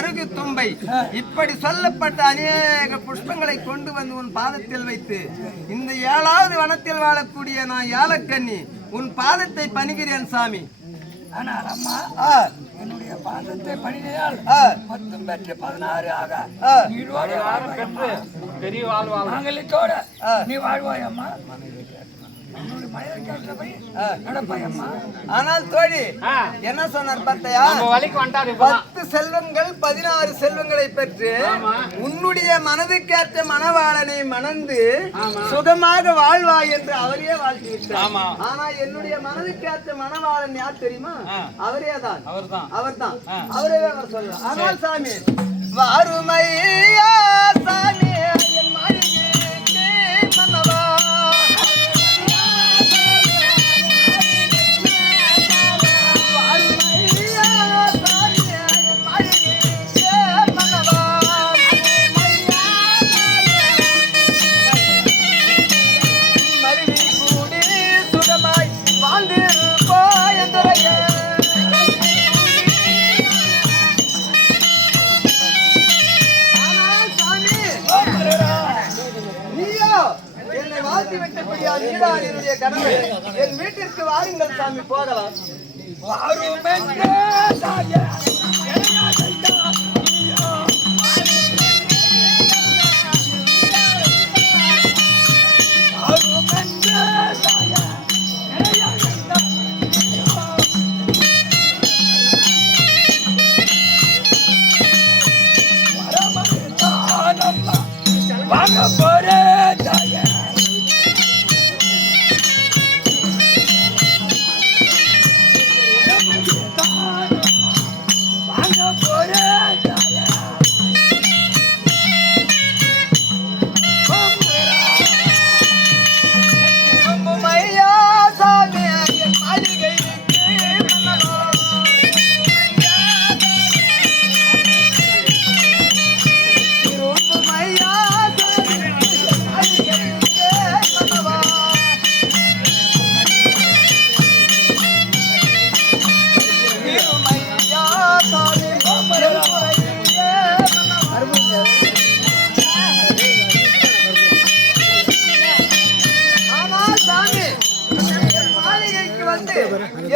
மருகு தும்பை இப்படி சொல்லப்பட்ட அநேக புஷ்பங்களை கொண்டு வந்து உன் பாதத்தில் வைத்து இந்த 7வது வனத்தில் வாழக்கூடிய நான் யாலக்கண்ணி உன் பாதத்தை பணிகிறேன் சாமி. ஆனால் அம்மா என்னுடைய பாதத்தை பணியால் 10 பெற்று 16 ஆக பெரிய வாழ்வாங்கத்தோட நீ வாழ்வாய் அம்மா. ஆனால் தோழி என்ன சொன்னார் பார்த்தையா? 10 செல்வங்கள் 16 செல்வங்களை பெற்று உன்னுடைய மனதுக்கேற்ற மணவாளனை மணந்து சுகமாக வாழ்வாய் என்று அவரே வாழ்த்திவிட்டார். ஆனா என்னுடைய மனதுக்கேற்ற மணவாளன் யார் தெரியுமா? அவரே தான், அவர்தான், அவரே அவர் சொல்றார். ஆனால் சாமி வாருமையா சாமி என் மாளிகைக்கு மன்னவா என் வீட்டிற்கு வாருங்கள் சாமி, போகலாம். வாங்க போறே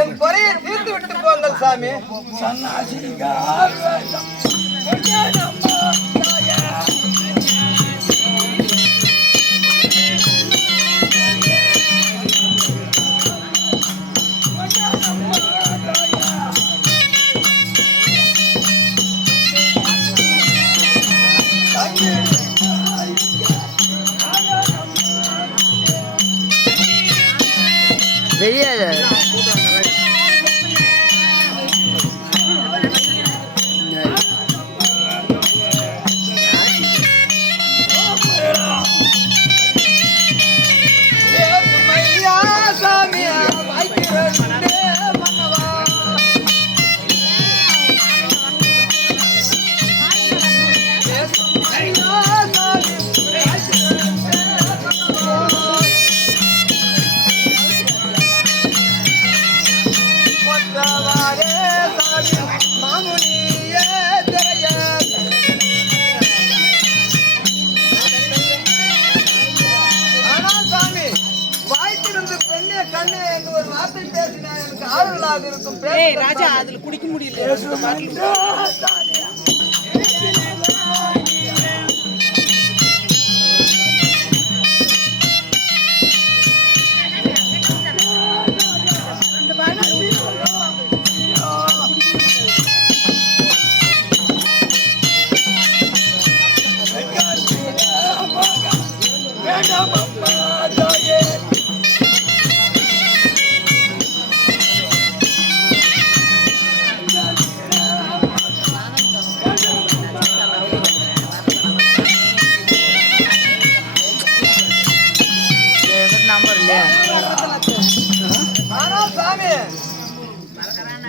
என் குறையை தீர்த்து விட்டு போங்கள் சாமி. ராஜா அதுல குடிக்க முடியல.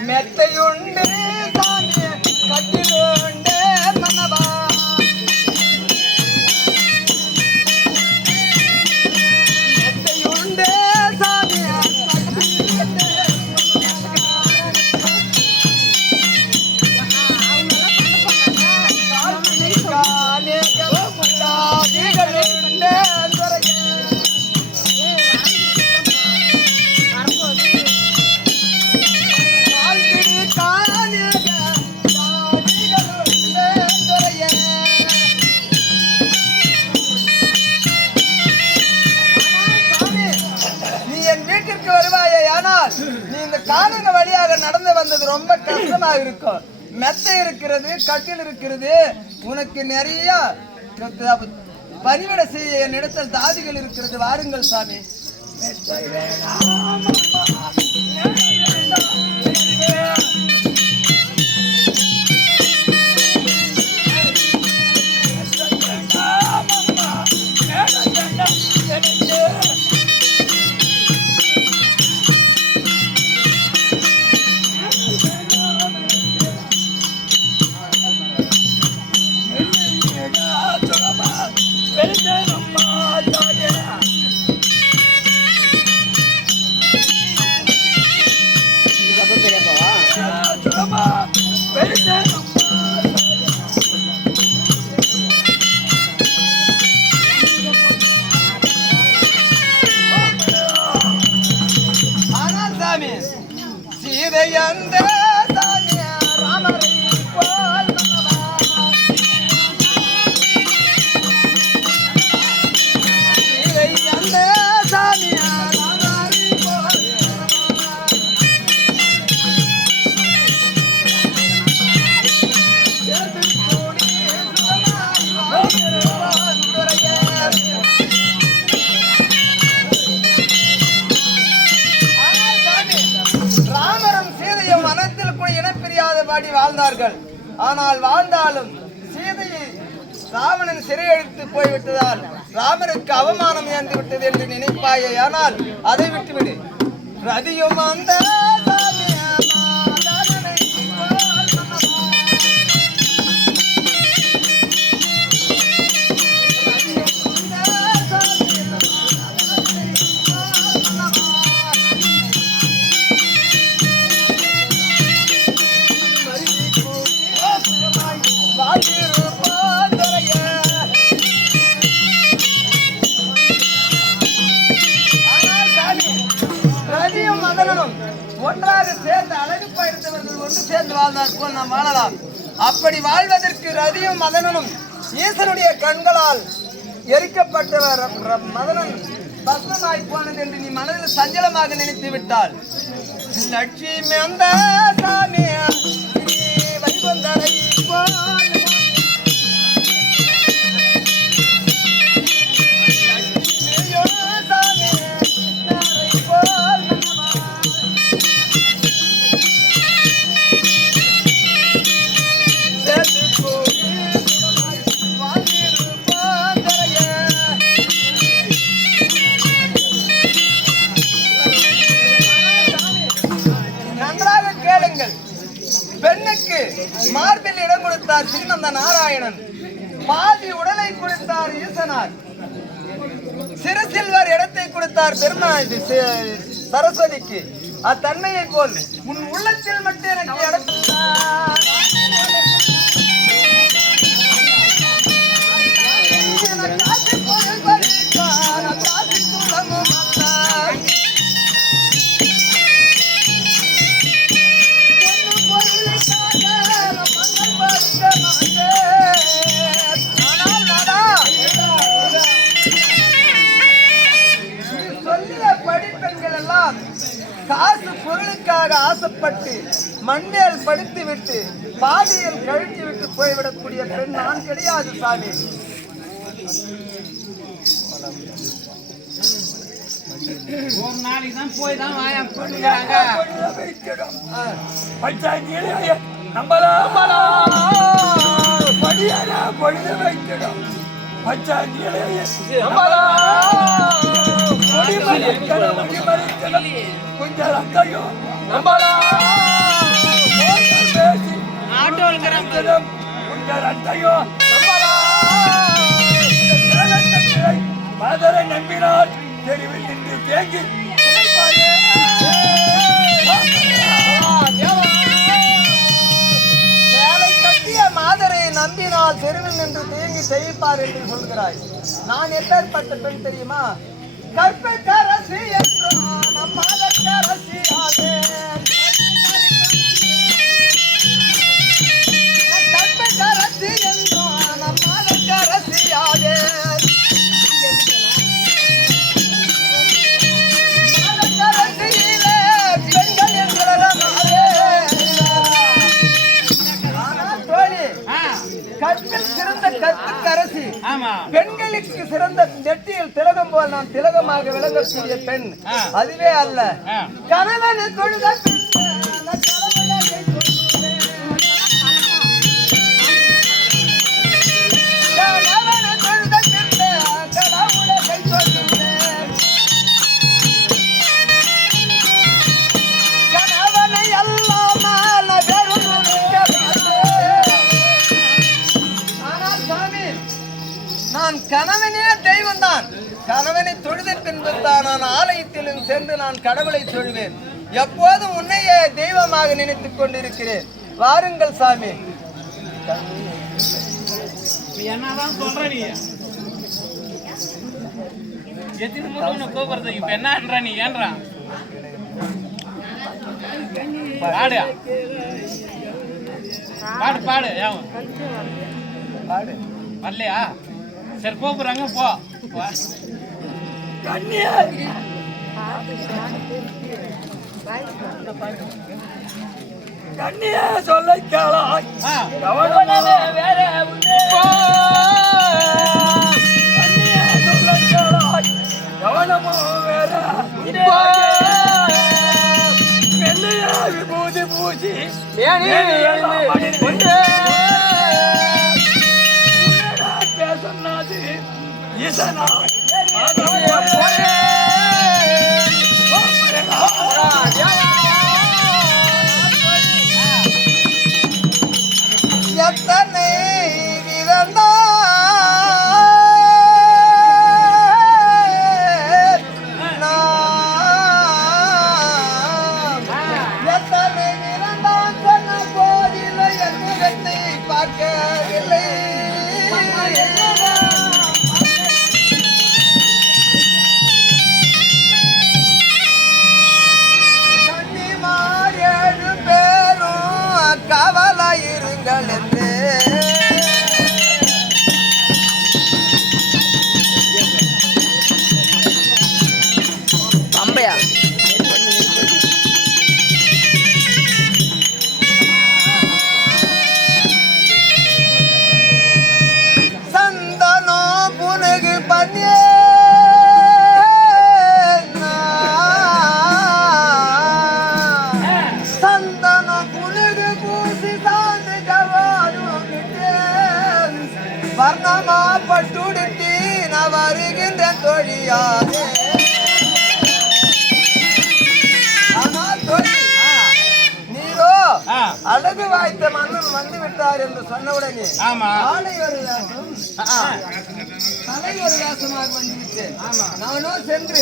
மெத்தையுண்டு சாமி கட்டிலுண்டு மனவா மெத்தையுண்டு சாமி காணுங்க வழியாக நடந்து வந்தது ரொம்ப கஷ்டமா இருக்கும். மெத்தை இருக்கிறது, கட்டில் இருக்கிறது, உனக்கு நிறைய பணிவிட செய்ய என்னிடத்தில் தாதிகள் இருக்கிறது. வாருங்கள் சாமி. ஆனால் சாமி சீதை அந்த ராமரை போல் சீதை அந்த சாமியா ராமரை போல் ராமரும் சீதையும் மனத்தில் கூட இனப்பிரியாதபடி வாழ்ந்தார்கள். ஆனால் வாழ்ந்தாலும் சீதையை ராவணன் சிறையெழுத்து போய்விட்டதால் ராமருக்கு அவமானம் ஏந்து விட்டது என்று நினைப்பாயே. ஆனால் அதை விட்டுவிடு. ரதியும் அந்த ஒன்றாக சேர்ந்து அழகு பயிர்ந்தவர்கள் ஒன்று சேர்ந்து வாழ்ந்தால் போல் நாம் வாழலாம். அப்படி வாழ்வதற்கு ரதியும் மதனனும் ஈசனுடைய கண்களால் எரிக்கப்பட்டவர் மதனன் பஸ்மமாய் போனது என்று நீ மனதில் சஞ்சலமாக நினைத்து விட்டால் லட்சுமி அந்த சாமி வைகுந்தரை பெண்ணுக்கு மார்பில் இடம் கொடுத்தார் ஸ்ரீமந்த நாராயணன். பாதி உடலை கொடுத்தார் ஈசனார். சிறு சில்வர் இடத்தை கொடுத்தார் பெருமாள் சரஸ்வதிக்கு. அத்தன்மையை போல் உன் உள்ளத்தில் மட்டும் எனக்கு இடம் காசு பொருளுக்காக ஆசைப்பட்டு மண்ணில் படுத்து விட்டு பாதியில் கழித்து விட்டு போய்விடக்கூடிய பெண் நான் கிடையாது சாமி. ஒரு நாளைக்கு தான் போய் தான் வாயா பண்ணுறாங்க. நம்பினால் தெருவில் நின்று தேங்கி மாதரை நம்பினால் தெருவில் நின்று தேங்கி செய்ப்பார் என்று சொல்கிறாய். நான் எப்பேற்பட்ட பெண் தெரியுமா? கற்பக்கரசி என்றும் நம் மாதக்கரசியாதே, கற்பக்கரசி என்றும் நம் மாதக்கரசியாதே, மாதக்கரசியிலே பெண்கள் என்கிற நெற்றியில் திலகம் போல் நான் திலகமாக விளங்கக்கூடிய பெண் அதுவே அல்ல. கணவனை தொழுத நான் கணவனே தெய்வம் தான். கணவனை தொழுத பின்பு தான் நான் ஆலயத்திலும் சென்று நான் கடவுளை தொழுவேன். எப்போதும் உன்னையே தெய்வமாக நினைத்துக் கொண்டிருக்கிறேன். வாருங்கள் சாமி. என்னதான் சொல்ற நீ? எத்தனை முறை கூப்பிடுறது இப்ப என்னன்ற நீ ஏன்றா பாடு பாடு பாடு பாடு வரலையா? சரி கூப்பிடுறாங்க போ. கண்ணிய சொல்ல கேளாய் வேற கண்ணிய சொல்ல கேளாய் கவனமோ வேற வெள்ளைய விபூதி பூசி பேசன்னாது ஈசனா எத்தனை விதந்தா எத்தனை விதந்தான் சொன்ன போதில்லை என் முகத்தை பார்க்கவில்லை. கன்னிமார் 7 பேரும் கவலையிருங்கள் என்று அம்பையா சந்தனோ புனகு பண்ணியே சந்தனோ புனகு பூசி சாந்து கவாரும் வர்ணமா பட்டுடுத்தி நான் வருகின்ற தொழியாதே. ஆனால் தொழி நீரோ அழகு வாய்த்த மன்னன் வந்து விட்டார் என்று சொன்னவுடனே ஆமா. ஆடை ஒரு வேஷம் தலை ஒரு வேஷமாக வந்துவிட்டேன். நானோ சென்று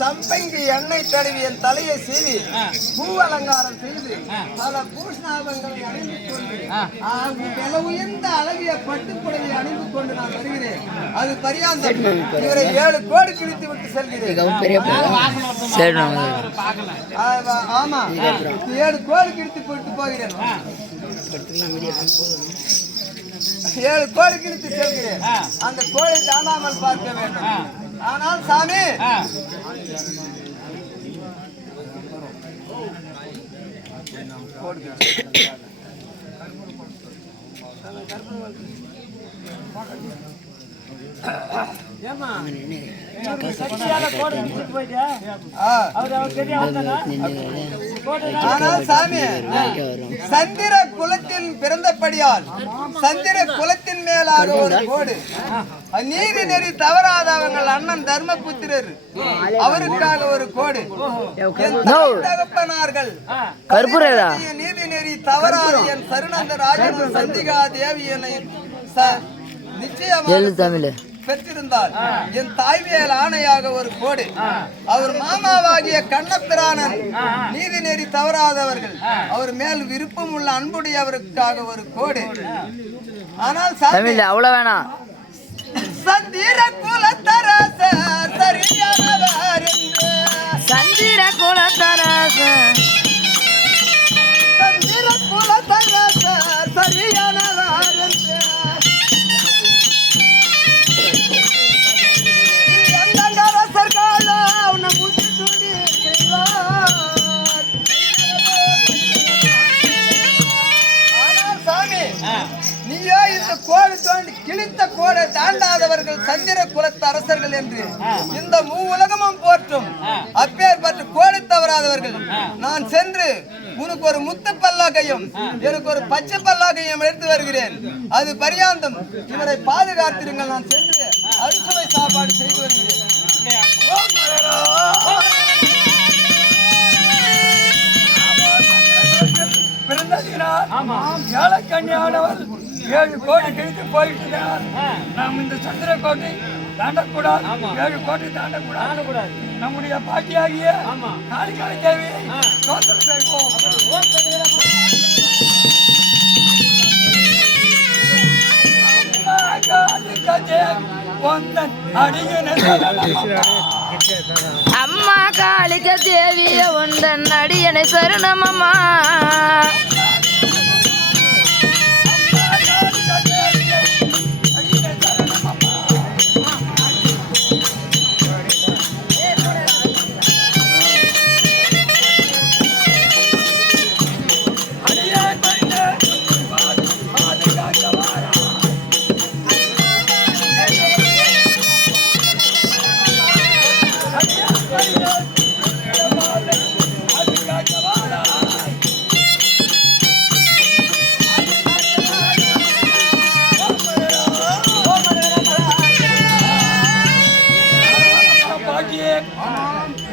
சம்பங்கி எண்ணெய் தடவி என் தலையை சீவி பூ அலங்காரம் செய்து பல பூஷ்ணாபங்களை அணிந்து கொண்டு விலை உயர்ந்த அழகிய பட்டுப்புடவை அணிந்து கொண்டு நான் வருகிறேன். அது பரியாந்தம். இவரை 7 கோடி கிழித்து விட்டு செல்கிறேன். ஆமா 7 கோடி கிழித்து போட்டு போகிறேன். 7 கோடி கிழித்து செல்கிறேன். அந்த கோழி தாண்டாமல் பார்க்க வேண்டும். ஆனால் சாமி ஆனால் சாமி சந்திர குலத்தில் பிறந்தபடியால் சந்திர குலத்தின் மேலாக ஒரு கோடு நீதி நெறி தவறாதவங்கள் அண்ணன் தர்மபுத்திரர் அவருக்காக ஒரு கோடு தகப்பனார்கள் நீதி நெறி தவறாத என் சருணந்த ராஜன் சந்திகா தேவியனை நிச்சயமாக பெற்றிருந்தார். என் தாய்வேல் ஆணையாக ஒரு கோடு அவர் மாமாவாகிய கண்ணபிரானன் நீதி நெறி தவறாதவர்கள் அவர் மேல் விருப்பம் உள்ள அன்புடையவருக்காக ஒரு கோடு. ஆனால் அவ்வளவு வேணாம். சந்திர குலத்தரச சரியானவர் என்று சந்திர குலத்தரச சந்திர குலத்தரச சரியானவர் என்று நீயோ இந்த கோடு தோண்டி கிழித்த கோடை தாண்டாதவர்கள் சந்திர குலத்து அரசர்கள் தவறாதவர்கள் என்று இந்த உலகமும் போற்றும் அப்பேற்பட்டு கோடி தவறாதவர்கள் நான் சென்று உனக்கு ஒரு முத்து பல்லாக்கையும் எனக்கு ஒரு பச்சை பல்லாக்கையும் எடுத்து வருகிறேன். அது பரியாந்தம் இவரை பாதுகாத்திருங்கள். நான் சென்று அறுசுவை சாப்பாடு செய்து வருகிறேன். ஏழக்கண்ணியானவர் 7 கோடி கழித்து போயிட்டு நாம் இந்த சந்திரக்கோட்டை தாண்டக்கூடாது. 7 கோட்டை தாண்டக்கூடாது. நம்முடைய பாட்டியாகிய காளிகாய் தேவியை சோதனை செய்வோம். அம்மா காளிக தேவிய உந்தன் அடியனை சரணமம்மா.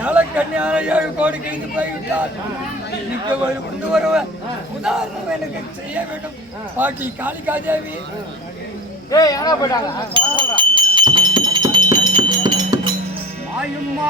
ஏழக்கண்ணியான 7 கோடி கழித்து போய்விட்டால் கொண்டு வருவேன். உதாரணம் எனக்கு செய்ய வேண்டும். பாட்டி காளிகா தேவி மாயம்மா